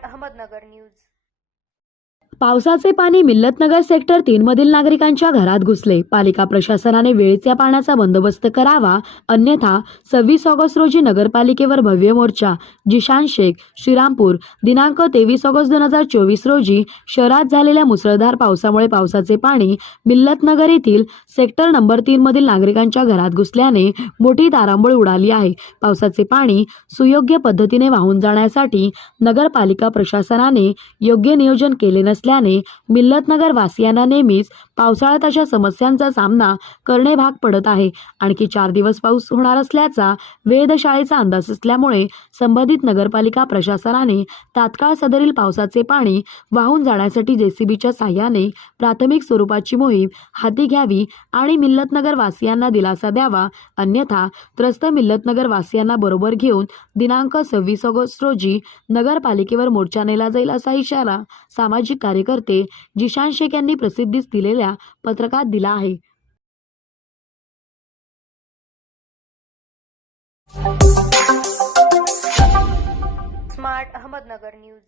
Ahmednagar news. पावसाचे पाणी Millatnagar sector तीन मधील नागरिकांच्या घरात घुसले. पालिका प्रशासनाने वेळेच्या पाण्याचा बंदोबस्त करावा अन्यथा सव्वीस ऑगस्ट रोजी नगरपालिकेवर भव्य मोर्चा. जिशान शेख श्रीरामपूर दिनांक तेवीस ऑगस्ट दोन हजार चोवीस रोजी शहरात झालेल्या मुसळधार पावसामुळे पावसाचे पाणी मिल्लतनगर येथील सेक्टर नंबर तीन मधील नागरिकांच्या घरात घुसल्याने मोठी तारांबळ उडाली आहे. पावसाचे पाणी सुयोग्य पद्धतीने वाहून जाण्यासाठी नगरपालिका प्रशासनाने योग्य नियोजन केले नसते. असल्याने मिल्लतनगर वासियांना नेहमीच पावसाळ्यात अशा समस्यांचा सामना करणे भाग पडत आहे. आणखी चार दिवस पाऊस होणार असल्याचा वेधशाळेचा अंदाज असल्यामुळे संबंधित नगरपालिका प्रशासनाने तात्काळ सदरील पावसाचे पाणी वाहून जाण्यासाठी जेसीबीच्या साह्याने प्राथमिक स्वरूपाची मोहीम हाती घ्यावी आणि मिल्लतनगर वासियांना दिलासा द्यावा अन्यथा त्रस्त मिल्लतनगर वासियांना बरोबर घेऊन दिनांक सव्वीस ऑगस्ट रोजी नगरपालिकेवर मोर्चा नेला जाईल असा इशारा सामाजिक कार्यकर्ते जिशान शेख यांनी प्रसिद्धीस दिलेल्या पत्रकात दिला आहे. Smart Ahmednagar news.